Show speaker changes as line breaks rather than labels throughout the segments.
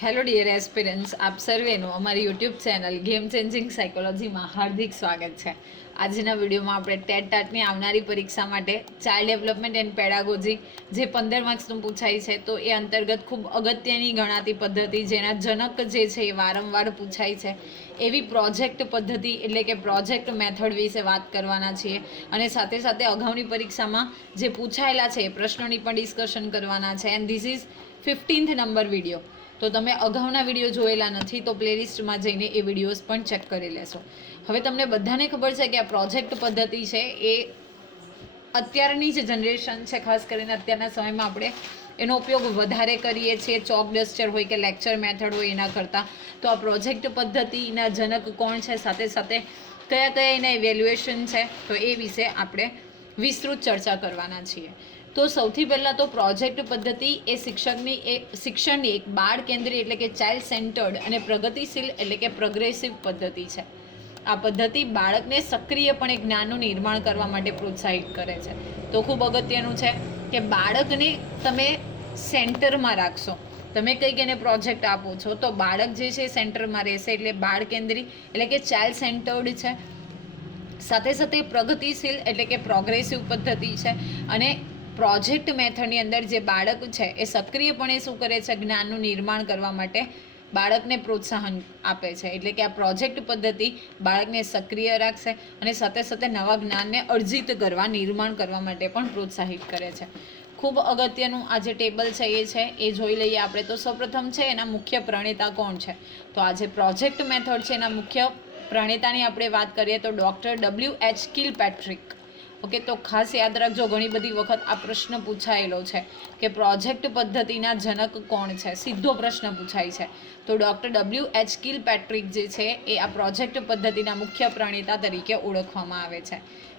Hello dear aspirants આપ સર્વેનું અમારી યુટ્યુબ ચેનલ ગેમ ચેન્જિંગ સાયકોલોજીમાં હાર્દિક સ્વાગત છે. આજના વિડીયોમાં આપણે ટેટ ટાટની આવનારી પરીક્ષા માટે ચાઇલ્ડ ડેવલપમેન્ટ એન્ડ પેડાગોજી જે પંદર માર્ક્સનું પૂછાય છે, તો એ અંતર્ગત ખૂબ અગત્યની ગણાતી પદ્ધતિ જેના જનક જે છે એ વારંવાર પૂછાય છે. એવી પ્રોજેક્ટ પદ્ધતિ એટલે કે પ્રોજેક્ટ મેથડ વિશે વાત કરવાના છીએ અને સાથે સાથે અગાઉની પરીક્ષામાં જે પૂછાયેલા છે એ પ્રશ્નોની પણ ડિસ્કશન કરવાના છે. And this is fifteenth number video તો તમે અગાઉના વીડિયો જોયેલા નથી, તો પ્લેલિસ્ટમાં જઈને એ વિડીયોઝ પણ ચેક કરી લેશો. હવે તમને બધાને ખબર છે કે આ પ્રોજેક્ટ પદ્ધતિ છે, એ અત્યારની જે જનરેશન છે, ખાસ કરીને અત્યારના સમયમાં આપણે એનો ઉપયોગ વધારે કરીએ છીએ, ચોક ડસ્ટર હોય કે લેક્ચર મેથડ હોય એના કરતાં. તો આ પ્રોજેક્ટ પદ્ધતિના જનક કોણ છે, સાથે સાથે કયા કયા એના ઇવેલ્યુએશન છે, તો એ વિશે આપણે વિસ્તૃત ચર્ચા કરવાના છીએ. તો સૌથી પહેલાં તો પ્રોજેક્ટ પદ્ધતિ એ શિક્ષકની એક શિક્ષણની એક બાળ કેન્દ્રી એટલે કે ચાઇલ્ડ સેન્ટર્ડ અને પ્રગતિશીલ એટલે કે પ્રોગ્રેસિવ પદ્ધતિ છે. આ પદ્ધતિ બાળકને સક્રિયપણે જ્ઞાનનું નિર્માણ કરવા માટે પ્રોત્સાહિત કરે છે. તો ખૂબ અગત્યનું છે કે બાળકને તમે સેન્ટરમાં રાખશો. તમે કંઈક એને પ્રોજેક્ટ આપો છો તો બાળક જે છે એ સેન્ટરમાં રહેશે એટલે બાળ કેન્દ્રી એટલે કે ચાઇલ્ડ સેન્ટર્ડ છે. સાથે સાથે પ્રગતિશીલ એટલે કે પ્રોગ્રેસિવ પદ્ધતિ છે. અને પ્રોજેક્ટ મેથડની અંદર જે બાળક છે એ સક્રિયપણે શું કરે છે? જ્ઞાનનું નિર્માણ કરવા માટે બાળકને પ્રોત્સાહન આપે છે. એટલે કે આ પ્રોજેક્ટ પદ્ધતિ બાળકને સક્રિય રાખશે અને સાથે સાથે નવા જ્ઞાનને અર્જિત કરવા, નિર્માણ કરવા માટે પણ પ્રોત્સાહિત કરે છે. ખૂબ અગત્યનું આ જે ટેબલ છે એ છે, એ જોઈ લઈએ આપણે તો સૌપ્રથમ છે એના મુખ્ય પ્રણેતા કોણ છે? તો આ જે પ્રોજેક્ટ મેથડ છે એના મુખ્ય પ્રણેતાની આપણે વાત કરીએ તો doctor W H Kilpatrick okay, તો ખાસ યાદ રાખજો, ઘણી બધી વખત આ પ્રશ્ન પૂછાયેલો છે કે પ્રોજેક્ટ પદ્ધતિના જનક કોણ છે? સીધો પ્રશ્ન પૂછાય છે. તો doctor W H Kilpatrick જે છે, એ આ પ્રોજેક્ટ પદ્ધતિના મુખ્ય પ્રણેતા તરીકે ઓળખવામાં આવે છે.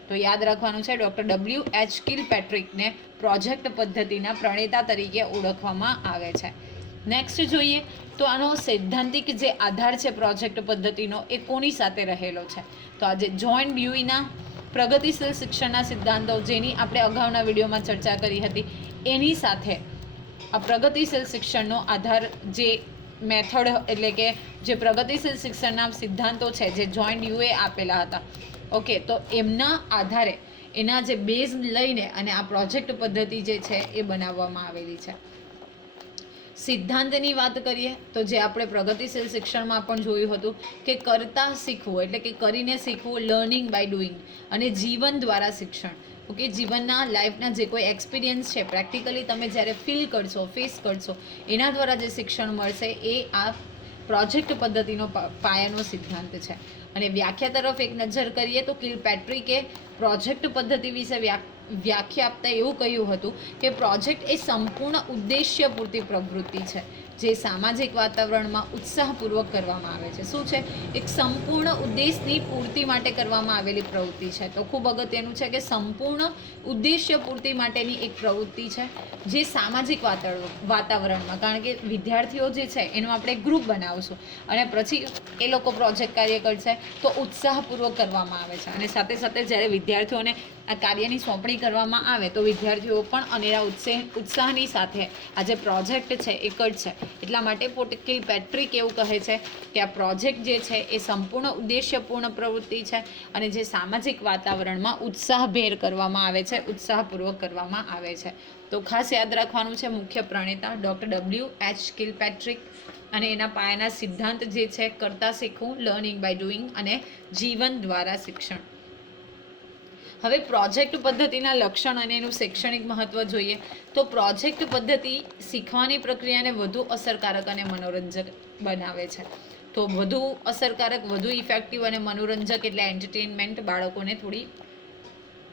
તો યાદ રાખવાનું છે, ડૉક્ટર ડબલ્યુ એચ કિલ પેટ્રિકને પ્રોજેક્ટ પદ્ધતિના પ્રણેતા તરીકે ઓળખવામાં આવે છે. નેક્સ્ટ જોઈએ, તો આનો સૈદ્ધાંતિક જે આધાર છે પ્રોજેક્ટ પદ્ધતિનો, એ કોની સાથે રહેલો છે? તો આજે જોઈન્ટ બ્યુઈના પ્રગતિશીલ શિક્ષણના સિદ્ધાંતો જેની આપણે અગાઉના વિડીયોમાં ચર્ચા કરી હતી, એની સાથે આ પ્રગતિશીલ શિક્ષણનો આધાર જે મેથડ એટલે કે જે પ્રગતિશીલ શિક્ષણના સિદ્ધાંતો છે, જે જોઈન્ટ યુએ આપેલા હતા. ઓકે, તો એમના આધારે એના જે બેઝ લઈને અને આ પ્રોજેક્ટ પદ્ધતિ જે છે એ બનાવવામાં આવેલી છે. સિદ્ધાંતની વાત કરીએ તો જે આપણે પ્રગતિશીલ શિક્ષણમાં પણ જોયું હતું કે કરતા શીખવું, એટલે કે કરીને શીખવું લર્નિંગ બાય ડુઈંગ અને જીવન દ્વારા શિક્ષણ. ઓકે, જીવનના લાઈફના જે કોઈ એક્સપિરિયન્સ છે પ્રેક્ટિકલી તમે જ્યારે ફીલ કરશો ફેસ કરશો, એના દ્વારા જે શિક્ષણ મળશે, એ આ પ્રોજેક્ટ પદ્ધતિનો પાયાનો સિદ્ધાંત છે. અને વ્યાખ્યા તરફ એક નજર કરીએ તો કિલ પેટ્રિકે પ્રોજેક્ટ પદ્ધતિ વિશે વ્યાખ્યા આપતા એવું કહ્યું હતું કે પ્રોજેક્ટ એ સંપૂર્ણ ઉદ્દેશ્ય પૂરતી પ્રવૃત્તિ છે. જે સામાજિક વાતાવરણમાં ઉત્સાહપૂર્વક કરવામાં આવે છે. શું છે? એક સંપૂર્ણ ઉદ્દેશની પૂર્તિ માટે કરવામાં આવેલી પ્રવૃત્તિ છે. તો ખૂબ અગત્યનું છે કે સંપૂર્ણ ઉદ્દેશ્ય પૂર્તિ માટેની એક પ્રવૃત્તિ છે જે સામાજિક વાતાવરણ, વાતાવરણમાં. કારણ કે વિદ્યાર્થીઓ જે છે એનું આપણે ગ્રુપ બનાવશું અને પછી એ લોકો પ્રોજેક્ટ કાર્ય કરશે તો ઉત્સાહપૂર્વક કરવામાં આવે છે. અને સાથે સાથે જ્યારે વિદ્યાર્થીઓને આ કાર્યની સોંપણી કરવામાં આવે તો વિદ્યાર્થીઓ પણ અનેરા ઉત્સાહ, ઉત્સાહની સાથે આ જે પ્રોજેક્ટ છે એ કરશે એટલા માટે પોટકિલ પેટ્રિક એવું કહે છે કે આ પ્રોજેક્ટ જે છે એ સંપૂર્ણ ઉદ્દેશ્યપૂર્ણ પ્રવૃત્તિ છે અને જે સામાજિક વાતાવરણમાં ઉત્સાહભેર કરવામાં આવે છે, ઉત્સાહપૂર્વક કરવામાં આવે છે. તો ખાસ યાદ રાખવાનું છે, મુખ્ય પ્રણેતા doctor W H Kilpatrick અને એના પાયાના સિદ્ધાંત જે છે, કરતા શીખવું, લર્નિંગ બાય ડુઈંગ અને જીવન દ્વારા શિક્ષણ. હવે પ્રોજેક્ટ પદ્ધતિના લક્ષણ અને એનું શૈક્ષણિક મહત્વ જોઈએ તો પ્રોજેક્ટ પદ્ધતિ શીખવાની પ્રક્રિયાને વધુ અસરકારક અને મનોરંજક બનાવે છે. તો વધુ અસરકારક, વધુ ઇફેક્ટિવ અને મનોરંજક એટલે એન્ટરટેનમેન્ટ બાળકોને થોડી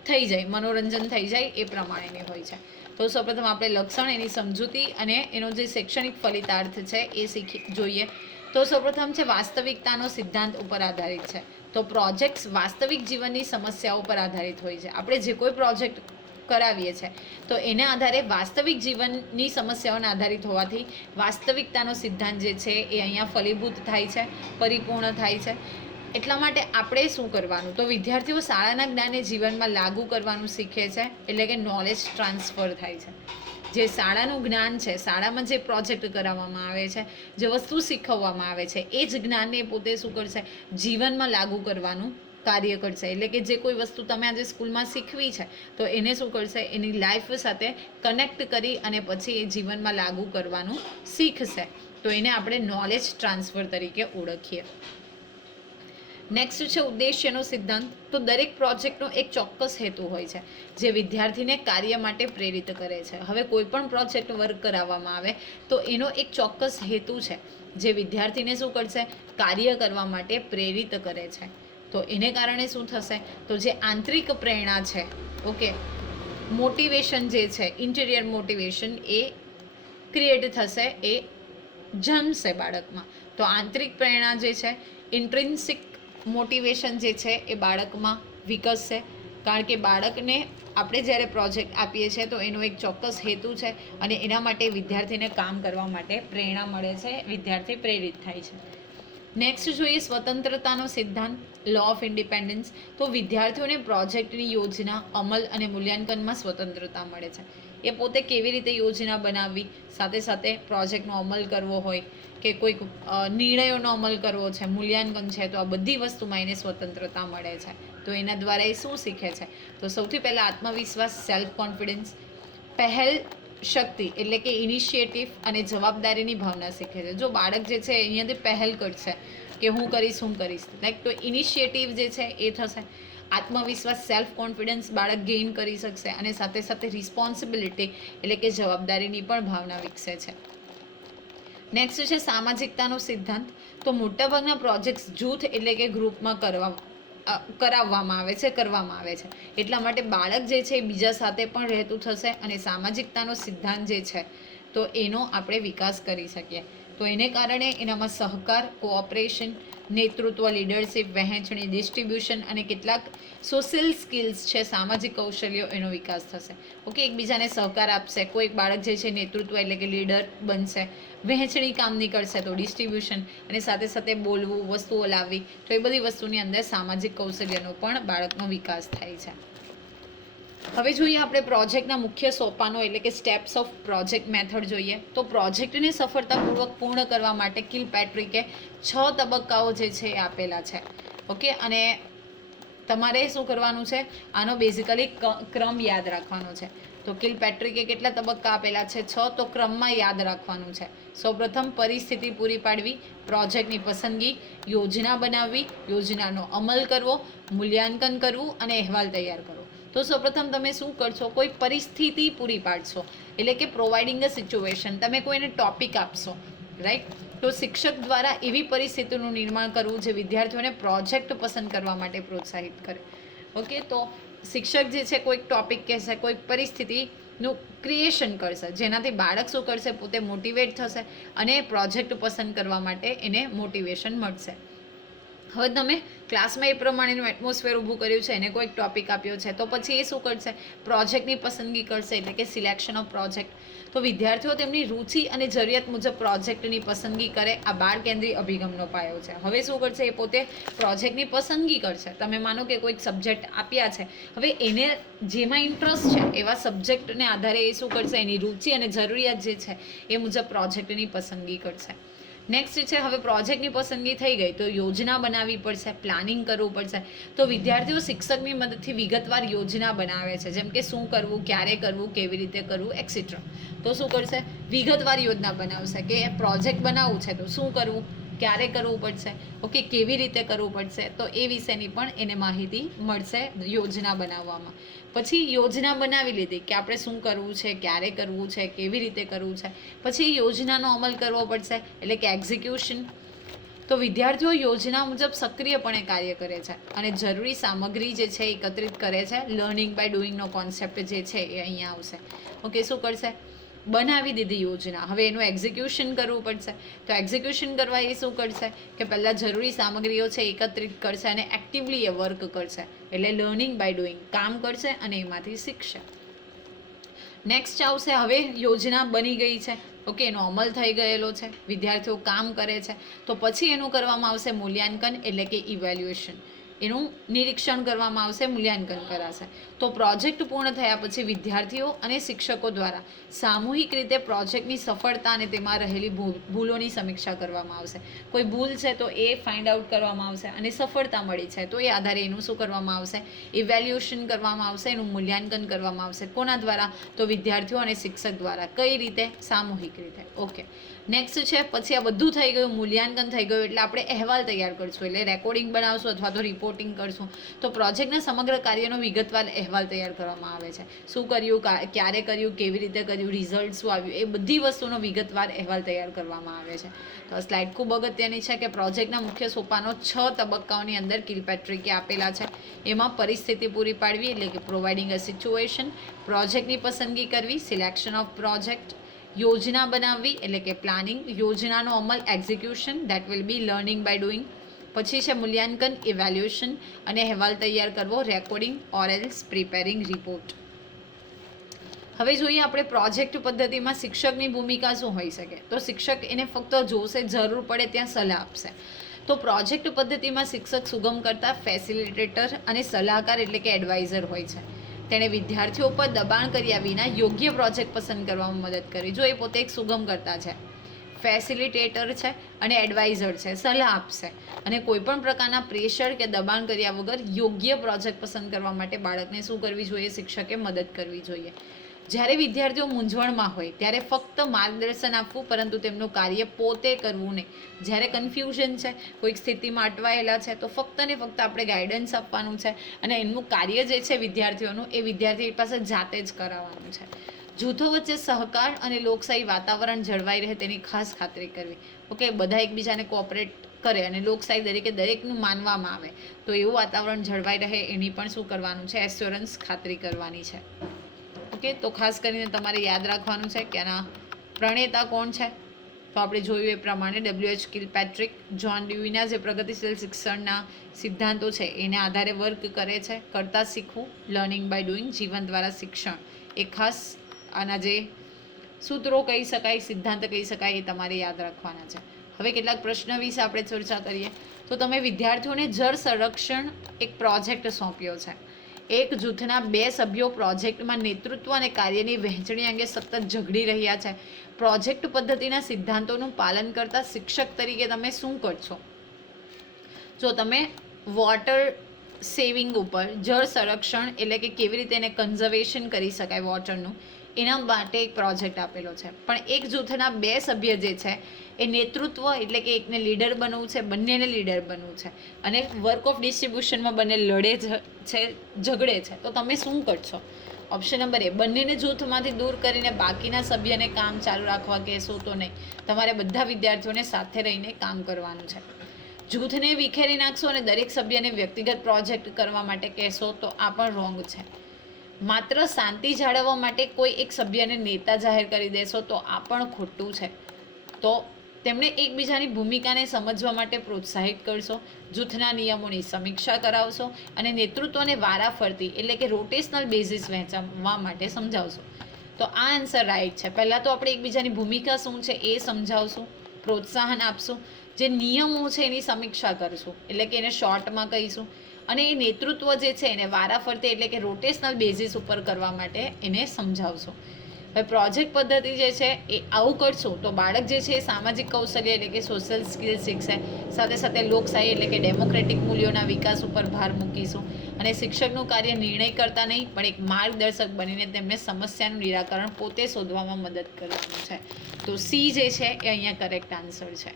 થઈ જાય, મનોરંજન થઈ જાય એ પ્રમાણેની હોય છે. તો સૌપ્રથમ આપણે લક્ષણ, એની સમજૂતી અને એનો જે શૈક્ષણિક ફલિતાર્થ છે એ શીખી જોઈએ. તો સૌપ્રથમ છે વાસ્તવિકતાનો સિદ્ધાંત ઉપર આધારિત છે. તો પ્રોજેક્ટ્સ વાસ્તવિક જીવનની સમસ્યાઓ પર આધારિત હોય છે. આપણે જે કોઈ પ્રોજેક્ટ કરાવીએ છીએ તો એને આધારે વાસ્તવિક જીવનની સમસ્યાઓને આધારિત હોવાથી વાસ્તવિકતાનો સિદ્ધાંત જે છે, એ અહીંયા ફલીભૂત થાય છે, પરિપૂર્ણ થાય છે. એટલા માટે આપણે શું કરવાનું? તો વિદ્યાર્થીઓ શાળાના જ્ઞાને જીવનમાં લાગુ કરવાનું શીખે છે, એટલે કે નોલેજ ટ્રાન્સફર થાય છે. જે શાળાનું જ્ઞાન છે, શાળામાં જે પ્રોજેક્ટ કરાવવામાં આવે છે, જે વસ્તુ શીખવવામાં આવે છે, એ જ જ્ઞાનને પોતે શું કરશે? જીવનમાં લાગુ કરવાનું કાર્ય કરશે. એટલે કે જે કોઈ વસ્તુ તમે આજે સ્કૂલમાં શીખવી છે, તો એને શું કરશે? એની લાઈફ સાથે કનેક્ટ કરી અને પછી એ જીવનમાં લાગુ કરવાનું શીખશે. તો એને આપણે નોલેજ ટ્રાન્સફર તરીકે ઓળખીએ. નેક્સ્ટ છે ઉદ્દેશ્યનો સિદ્ધાંત, તો દરેક પ્રોજેક્ટનો એક ચોક્કસ હેતુ હોય છે, જે વિદ્યાર્થીને કાર્ય માટે પ્રેરિત કરે છે. હવે કોઈ પણ પ્રોજેક્ટ વર્ક કરાવવામાં આવે, તો એનો એક ચોક્કસ હેતુ છે, જે વિદ્યાર્થીને શું કરશે? કાર્ય કરવા માટે પ્રેરિત કરે છે. તો એને કારણે શું થશે? તો જે આંતરિક પ્રેરણા છે ઓકે મોટિવેશન જે છે ઇન્ટિરિયર મોટિવેશન એ ક્રિએટ થશે, એ જન્મશે બાળકમાં. તો આંતરિક પ્રેરણા જે છે ઇન્ટ્રિન્સિક મોટિવેશન જે છે એ બાળકમાં વિકસશે. કારણ કે બાળકને આપણે જ્યારે પ્રોજેક્ટ આપીએ છીએ તો એનો એક ચોક્કસ હેતુ છે અને એના માટે વિદ્યાર્થીને કામ કરવા માટે પ્રેરણા મળે છે, વિદ્યાર્થી પ્રેરિત થાય છે. નેક્સ્ટ જોઈએ સ્વતંત્રતાનો સિદ્ધાંત લો ઓફ ઇન્ડિપેન્ડન્સ તો વિદ્યાર્થીઓને પ્રોજેક્ટની યોજના, અમલ અને મૂલ્યાંકનમાં સ્વતંત્રતા મળે છે. એ પોતે કેવી રીતે યોજના બનાવવી? સાથે સાથે પ્રોજેક્ટનો અમલ કરવો હોય કે કોઈક નિર્ણયોનો અમલ કરવો છે, મૂલ્યાંકન છે, તો આ બધી વસ્તુમાં એને સ્વતંત્રતા મળે છે. તો એના દ્વારા એ શું શીખે છે? તો સૌથી પહેલાં આત્મવિશ્વાસ સેલ્ફ કોન્ફિડન્સ પહેલ શક્તિ એટલે કે ઇનિશિયેટિવ અને જવાબદારીની ભાવના શીખે છે. જો બાળક જે છે અહીંયાથી પહેલ કરશે કે હું કરીશ હું કરીશ. લાઈક તો ઇનિશિયેટિવ જે છે એ થશે. આત્મવિશ્વાસ સેલ્ફ કોન્ફિડન્સ બાળક ગેઇન કરી શકશે અને સાથે સાથે રિસ્પોન્સિબિલિટી એટલે કે જવાબદારીની પણ ભાવના વિકસે છે. નેક્સ્ટ છે સામાજિકતાનો સિદ્ધાંત. તો મોટાભાગના પ્રોજેક્ટ્સ જૂથ એટલે કે ગ્રુપમાં કરવા કરાવવામાં આવે છે, કરવામાં આવે છે. એટલા માટે બાળક જે છે એ બીજા સાથે પણ રહેતું થશે અને સામાજિકતાનો સિદ્ધાંત જે છે, તો એનો આપણે વિકાસ કરી શકીએ. તો એને કારણે એનામાં સહકાર કોઓપરેશન નેતૃત્વ લીડરશિપ વહેંચણી ડિસ્ટ્રીબ્યુશન અને કેટલાક સોશિયલ સ્કિલ્સ છે, સામાજિક કૌશલ્યો એનો વિકાસ થશે. ઓકે એકબીજાને સહકાર આપશે. કોઈક બાળક જે છે નેતૃત્વ એટલે કે લીડર બનશે. વહેંચણી કામની કરશે તો ડિસ્ટ્રીબ્યુશન અને સાથે સાથે બોલવું, વસ્તુઓ લાવવી, તો એ બધી વસ્તુની અંદર સામાજિક કૌશલ્યનો પણ બાળકનો વિકાસ થાય છે. હવે જોઈએ આપણે પ્રોજેક્ટના મુખ્ય સોપાનો, એટલે કે સ્ટેપ્સ ઓફ પ્રોજેક્ટ મેથડ જોઈએ. તો પ્રોજેક્ટને સફળતાપૂર્વક પૂર્ણ કરવા માટે કિલ પેટ્રિકે છ તબક્કાઓ જે છે એ આપેલા છે. ઓકે? અને તમારે શું કરવાનું છે? આનો બેઝિકલી ક્રમ યાદ રાખવાનો છે. તો કિલ પેટ્રિકે કેટલા તબક્કા આપેલા છે? છ, તો ક્રમમાં યાદ રાખવાનું છે. સૌપ્રથમ પરિસ્થિતિ પૂરી પાડવી પ્રોજેક્ટની પસંદગી, યોજના બનાવવી, યોજનાનો અમલ કરવો, મૂલ્યાંકન કરવું અને અહેવાલ તૈયાર કરવો. તો સૌપ્રથમ તમે શું કરશો? કોઈ પરિસ્થિતિ પૂરી પાડશો. એટલે કે પ્રોવાઇડિંગ અ સિચ્યુએશન તમે કોઈને ટોપિક આપશો રાઈટ તો શિક્ષક દ્વારા એવી પરિસ્થિતિનું નિર્માણ કરવું જે વિદ્યાર્થીઓને પ્રોજેક્ટ પસંદ કરવા માટે પ્રોત્સાહિત કરે. ઓકે તો શિક્ષક જે છે, કોઈક ટોપિક કહેશે, કોઈક પરિસ્થિતિનું ક્રિએશન કરશે. જેનાથી બાળક શું કરશે? પોતે મોટિવેટ થશે અને પ્રોજેક્ટ પસંદ કરવા માટે એને મોટિવેશન મળશે. હવે તમે ક્લાસમાં એ પ્રમાણેનું એટમોસ્ફિયર ઊભું કર્યું છે, એને કોઈક ટોપિક આપ્યો છે, તો પછી એ શું કરશે? પ્રોજેક્ટની પસંદગી કરશે, એટલે કે સિલેક્શન ઓફ પ્રોજેક્ટ તો વિદ્યાર્થીઓ તેમની રુચિ અને જરૂરિયાત મુજબ પ્રોજેક્ટની પસંદગી કરે, આ બાળ કેન્દ્રીય અભિગમનો પાયો છે. હવે શું કરશે? એ પોતે પ્રોજેક્ટની પસંદગી કરશે. તમે માનો કે કોઈક સબ્જેક્ટ આપ્યા છે. હવે એને જેમાં ઇન્ટરેસ્ટ છે, એવા સબ્જેક્ટને આધારે એ શું કરશે? એની રુચિ અને જરૂરિયાત જે છે, એ મુજબ પ્રોજેક્ટની પસંદગી કરશે. નેક્સ્ટ છે, હવે પ્રોજેક્ટની પસંદગી થઈ ગઈ, તો યોજના બનાવવી પડશે પ્લાનિંગ કરવું પડશે. તો વિદ્યાર્થીઓ શિક્ષકની મદદથી વિગતવાર યોજના બનાવે છે, જેમ કે શું કરવું, ક્યારે કરવું, કેવી રીતે કરવું એક્સેટ્રા તો શું કરશે? વિગતવાર યોજના બનાવશે કે પ્રોજેક્ટ બનાવવું છે, તો શું કરવું, ક્યારે કરવું પડશે ઓકે કેવી રીતે કરવું પડશે, તો એ વિશેની પણ એને માહિતી મળશે યોજના બનાવવામાં. પછી યોજના બનાવી લીધી કે આપણે શું કરવું છે, ક્યારે કરવું છે, કેવી રીતે કરવું છે. પછી યોજનાનો અમલ કરવો પડશે, એટલે કે એક્ઝિક્યુશન તો વિદ્યાર્થીઓ યોજના મુજબ સક્રિયપણે કાર્ય કરે છે અને જરૂરી સામગ્રી જે છે, એકત્રિત કરે છે. લર્નિંગ બાય ડુઈંગનો કોન્સેપ્ટ જે છે, એ અહીંયા આવશે. ઓકે શું કરશે? બનાવી દીધી યોજના. હવે એનું એક્ઝિક્યુશન કરવું પડશે. તો એક્ઝિક્યુશન કરવા એ શું કરશે? કે પહેલાં જરૂરી સામગ્રીઓ છે એકત્રિત કરશે અને એક્ટિવલી એ વર્ક કરશે. એટલે લર્નિંગ બાય ડુઈંગ કામ કરશે અને એમાંથી શીખશે. નેક્સ્ટ આવશે હવે યોજના બની ગઈ છે. ઓકે, એનો અમલ થઈ ગયેલો છે. વિદ્યાર્થીઓ કામ કરે છે. તો પછી એનું કરવામાં આવશે મૂલ્યાંકન એટલે કે ઇવેલ્યુએશન એનું નિરીક્ષણ કરવામાં આવશે, મૂલ્યાંકન કરાશે. તો પ્રોજેક્ટ પૂર્ણ થયા પછી વિદ્યાર્થીઓ અને શિક્ષકો દ્વારા સામૂહિક રીતે પ્રોજેક્ટની સફળતા અને તેમાં રહેલી ભૂલોની સમીક્ષા કરવામાં આવશે. કોઈ ભૂલ છે તો એ ફાઇન્ડ આઉટ કરવામાં આવશે અને સફળતા મળી છે તો એ આધારે એનું શું કરવામાં આવશે? ઇવેલ્યુએશન કરવામાં આવશે, એનું મૂલ્યાંકન કરવામાં આવશે. કોના દ્વારા? તો વિદ્યાર્થીઓ અને શિક્ષક દ્વારા. કઈ રીતે? સામૂહિક રીતે. ઓકે નેક્સ્ટ છે, પછી આ બધું થઈ ગયું, મૂલ્યાંકન થઈ ગયું, એટલે આપણે અહેવાલ તૈયાર કરશું, એટલે રેકોર્ડિંગ બનાવશું અથવા તો રિપોર્ટિંગ કરશું. તો પ્રોજેક્ટના સમગ્ર કાર્યનો વિગતવાર અહેવાલ તૈયાર કરવામાં આવે છે. શું કર્યું ક્યારે કર્યું, કેવી રીતે કર્યું રિઝલ્ટ શું આવ્યું, એ બધી વસ્તુનો વિગતવાર અહેવાલ તૈયાર કરવામાં આવે છે. તો સ્લાઇડ ખૂબ અગત્યની છે કે પ્રોજેક્ટના મુખ્ય સોપાનો છ તબક્કાઓની અંદર કિલપેટ્રિકે આપેલા છે. એમાં પરિસ્થિતિ પૂરી પાડવી, એટલે કે પ્રોવાઇડિંગ અ સિચ્યુએશન પ્રોજેક્ટની પસંદગી કરવી સિલેક્શન ઓફ પ્રોજેક્ટ યોજના બનાવવી, એટલે કે પ્લાનિંગ યોજનાનો અમલ execution that will be learning by doing પછી છે મૂલ્યાંકન ઇવેલ્યુએશન અને અહેવાલ તૈયાર કરવો recording or else preparing report હવે જોઈએ આપણે પ્રોજેક્ટ પદ્ધતિમાં શિક્ષકની ભૂમિકા શું હોઈ શકે. તો શિક્ષક એને ફક્ત જોશે, જરૂર પડે ત્યાં સલાહ આપશે. તો પ્રોજેક્ટ પદ્ધતિમાં શિક્ષક સુગમ કરતા ફેસિલિટેટર અને સલાહકાર એટલે કે એડવાઇઝર હોય છે. તેણે વિદ્યાર્થીઓ પર દબાણ કર્યા વિના યોગ્ય પ્રોજેક્ટ પસંદ કરવામાં મદદ કરી. જો એ પોતે એક સુગમ કરતા છે ફેસિલિટેટર છે અને એડવાઇઝર છે, સલાહ આપશે અને કોઈપણ પ્રકારના પ્રેશર કે દબાણ કર્યા વગર યોગ્ય પ્રોજેક્ટ પસંદ કરવા માટે બાળકને શું કરવી જોઈએ, શિક્ષકે મદદ કરવી જોઈએ. જ્યારે વિદ્યાર્થીઓ મૂંઝવણમાં હોય, ત્યારે ફક્ત માર્ગદર્શન આપવું, પરંતુ તેમનું કાર્ય પોતે કરવું નહીં. જ્યારે કન્ફ્યુઝન છે, કોઈક સ્થિતિમાં અટવાયેલા છે, તો ફક્ત ને ફક્ત આપણે ગાઈડન્સ આપવાનું છે અને એમનું કાર્ય જે છે વિદ્યાર્થીઓનું, એ વિદ્યાર્થી પાસે જાતે જ કરાવવાનું છે. જૂથો વચ્ચે સહકાર અને લોકશાહી વાતાવરણ જળવાઈ રહે તેની ખાસ ખાતરી કરવી. ઓકે, બધા એકબીજાને કોઓપરેટ કરે અને લોકશાહી તરીકે દરેકનું માનવામાં આવે, તો એવું વાતાવરણ જળવાઈ રહે એની પણ શું કરવાનું છે? એસ્યોરન્સ ખાતરી કરવાની છે. ઓકે તો ખાસ કરીને તમારે યાદ રાખવાનું છે કે આના પ્રણેતા કોણ છે? તો આપણે જોયું એ પ્રમાણે ડબલ્યુ એચ કિલપેટ્રિક જ્હોન ડ્યુઈના જે પ્રગતિશીલ શિક્ષણના સિદ્ધાંતો છે, એને આધારે વર્ક કરે છે, કરતાં શીખવું લર્નિંગ બાય ડુઈંગ જીવન દ્વારા શિક્ષણ. એ ખાસ આના જે સૂત્રો કહી શકાય, સિદ્ધાંત કહી શકાય એ તમારે યાદ રાખવાના છે. હવે કેટલાક પ્રશ્ન વિશે આપણે ચર્ચા કરીએ. તો તમે વિદ્યાર્થીઓને જળ સંરક્ષણ એક પ્રોજેક્ટ સોંપ્યો છે. એક જૂથના બે સભ્યો પ્રોજેક્ટમાં નેતૃત્વ અને કાર્યની વહેંચણી અંગે સતત ઝઘડી રહ્યા છે. પ્રોજેક્ટ પદ્ધતિના સિદ્ધાંતોનું પાલન કરતા શિક્ષક તરીકે તમે શું કરશો? જો તમે વોટર સેવિંગ ઉપર જળ સંરક્ષણ એટલે કે કેવી રીતે એને કન્ઝર્વેશન કરી શકાય વોટરનું, એના માટે એક પ્રોજેક્ટ આપેલો છે. પણ એક જૂથના બે સભ્ય જે છે એ નેતૃત્વ એટલે કે એકને લીડર બનવું છે, બંનેને લીડર બનવું છે. અને વર્ક ઓફ ડિસ્ટ્રીબ્યુશનમાં બંને લડે છે, ઝઘડે છે. તો તમે શું કરશો? ઓપ્શન નંબર એ બંનેને જૂથમાંથી દૂર કરીને બાકીના સભ્યને કામ ચાલુ રાખવા કહેશો તો નહીં. તમારે બધા વિદ્યાર્થીઓને સાથે રહીને કામ કરવાનું છે. જૂથને વિખેરી નાખશો અને દરેક સભ્યને વ્યક્તિગત પ્રોજેક્ટ કરવા માટે કહેશો તો આ પણ રોંગ છે. માત્ર શાંતિ જાળવવા માટે કોઈ એક સભ્યને નેતા જાહેર કરી દેશો તો આ પણ ખોટું છે. તો તેમણે એકબીજાની ભૂમિકાને સમજવા માટે પ્રોત્સાહિત કરશો, જૂથના નિયમોની સમીક્ષા કરાવશો અને નેતૃત્વને વારાફરતી એટલે કે રોટેશનલ બેઝિસ વહેંચવા માટે સમજાવશો. તો આ આન્સર રાઈટ છે. પહેલાં તો આપણે એકબીજાની ભૂમિકા શું છે એ સમજાવશું, પ્રોત્સાહન આપશું, જે નિયમો છે એની સમીક્ષા કરશું, એટલે કે એને શોર્ટમાં કહીશું અને એ નેતૃત્વ જે છે એને વારાફરતી એટલે કે રોટેશનલ બેઝિસ ઉપર કરવા માટે એને સમજાવશો. હવે પ્રોજેક્ટ પદ્ધતિ જે છે એ આવું કરશું તો બાળક જે છે એ સામાજિક કૌશલ્ય એટલે કે સોશિયલ સ્કિલ શીખશે. સાથે સાથે લોકશાહી એટલે કે ડેમોક્રેટિક મૂલ્યોના વિકાસ ઉપર ભાર મૂકીશું. અને શિક્ષકનું કાર્ય નિર્ણય કરતા નહીં, પણ એક માર્ગદર્શક બનીને તેમને સમસ્યાનું નિરાકરણ પોતે શોધવામાં મદદ કરવાનું છે. તો સી જે છે એ અહીંયા કરેક્ટ આન્સર છે.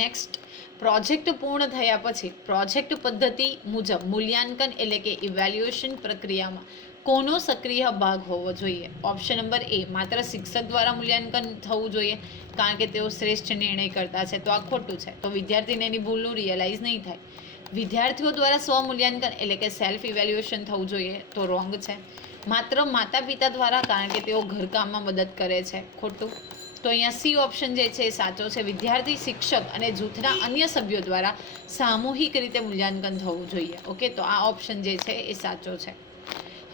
નેક્સ્ટ પ્રોજેક્ટ પૂર્ણ થયા પછી પ્રોજેક્ટ પદ્ધતિ મુજબ મૂલ્યાંકન એટલે કે ઇવેલ્યુએશન પ્રક્રિયામાં કોનો સક્રિય ભાગ હોવો જોઈએ? ઓપ્શન નંબર એ માત્ર શિક્ષક દ્વારા મૂલ્યાંકન થવું જોઈએ, કારણ કે તેઓ શ્રેષ્ઠ નિર્ણય કરતા છે, તો આ ખોટું છે. તો વિદ્યાર્થીને એની ભૂલનું રિયલાઇઝ નહીં થાય. વિદ્યાર્થીઓ દ્વારા સ્વમૂલ્યાંકન એટલે કે સેલ્ફ ઇવેલ્યુએશન થવું જોઈએ, તો રોંગ છે. માત્ર માતા પિતા દ્વારા, કારણ કે તેઓ ઘરકામમાં મદદ કરે છે. ખોટું. તો અહીંયા સી ઓપ્શન જે છે એ સાચો છે. વિદ્યાર્થી, શિક્ષક અને જૂથના અન્ય સભ્યો દ્વારા સામૂહિક રીતે મૂલ્યાંકન થવું જોઈએ. ઓકે તો આ ઓપ્શન જે છે એ સાચો છે.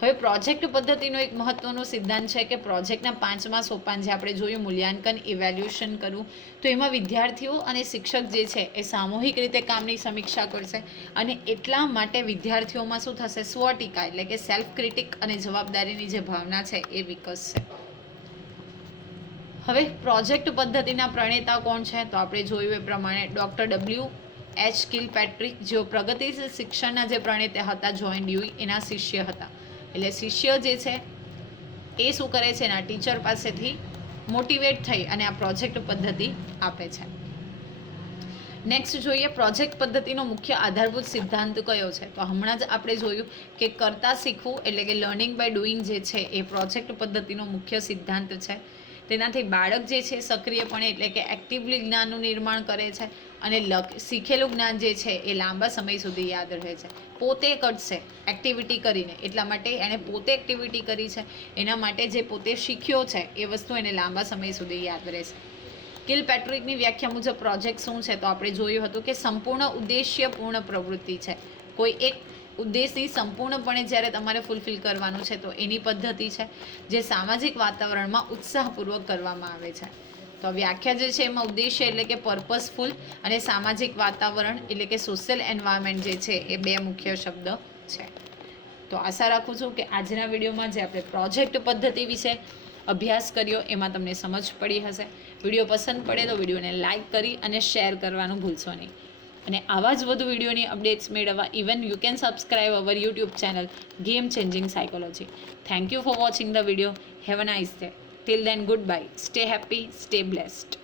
હવે પ્રોજેક્ટ પદ્ધતિનો એક મહત્વનો સિદ્ધાંત છે કે પ્રોજેક્ટના પાંચમા સોપાન જે આપણે જોયું, મૂલ્યાંકન ઇવેલ્યુએશન કરવું, તો એમાં વિદ્યાર્થીઓ અને શિક્ષક જે છે એ સામૂહિક રીતે કામની સમીક્ષા કરશે અને એટલા માટે વિદ્યાર્થીઓમાં શું થશે? સ્વટીકા એટલે કે સેલ્ફ ક્રિટિક અને જવાબદારીની જે ભાવના છે એ વિકસશે. હવે પ્રોજેક્ટ પદ્ધતિના પ્રણેતા કોણ છે? તો આપણે જોયું એ પ્રમાણે doctor W H Kilpatrick જેઓ પ્રગતિશીલ શિક્ષણના જે પ્રણેતા હતા, જોઈન યુ એના શિષ્ય હતા. એટલે શિષ્ય જે છે, એ શું કરે છે? એના ટીચર પાસેથી મોટિવેટ થઈ અને આ પ્રોજેક્ટ પદ્ધતિ આપે છે. નેક્સ્ટ જોઈએ પ્રોજેક્ટ પદ્ધતિનો મુખ્ય આધારભૂત સિદ્ધાંત કયો છે? તો હમણાં જ આપણે જોયું કે કરતાં શીખવું એટલે કે લર્નિંગ બાય ડુઈંગ જે છે, એ પ્રોજેક્ટ પદ્ધતિનો મુખ્ય સિદ્ધાંત છે. તેનાથી બાળક જે છે, સક્રિયપણે એટલે કે એક્ટિવલી જ્ઞાનનું નિર્માણ કરે છે અને લખ, શીખેલું જ્ઞાન જે છે, એ લાંબા સમય સુધી યાદ રહે છે. પોતે કરશે એક્ટિવિટી કરીને. એટલા માટે એણે પોતે એક્ટિવિટી કરી છે. એના માટે જે પોતે શીખ્યો છે, એ વસ્તુ એને લાંબા સમય સુધી યાદ રહેશે. કિલ પેટ્રિકની વ્યાખ્યા મુજબ પ્રોજેક્ટ શું છે તો આપણે જોયું હતું કે સંપૂર્ણ ઉદ્દેશ્યપૂર્ણ પ્રવૃત્તિ છે. કોઈ એક ઉદ્દેશની સંપૂર્ણપણે જ્યારે તમારે ફૂલફિલ કરવાનું છે તો એની પદ્ધતિ છે, જે સામાજિક વાતાવરણમાં ઉત્સાહપૂર્વક કરવામાં આવે છે. તો વ્યાખ્યા જે છે એમાં ઉદ્દેશ્ય એટલે કે પર્પઝફુલ અને સામાજિક વાતાવરણ એટલે કે સોશિયલ એન્વાયરમેન્ટ જે છે એ બે મુખ્ય શબ્દ છે. તો આશા રાખું છું કે આજના વિડીયોમાં જે આપણે પ્રોજેક્ટ પદ્ધતિ વિશે અભ્યાસ કર્યો એમાં તમને સમજ પડી હશે. વીડિયો પસંદ પડે તો વિડીયોને લાઇક કરી અને શેર કરવાનું ભૂલશો નહીં. અને આવા જ વધુ વિડીયોની અપડેટ્સ મેળવવા even you can subscribe our YouTube channel game changing psychology thank you for watching the video have a nice day Till then, goodbye. Stay happy, stay blessed.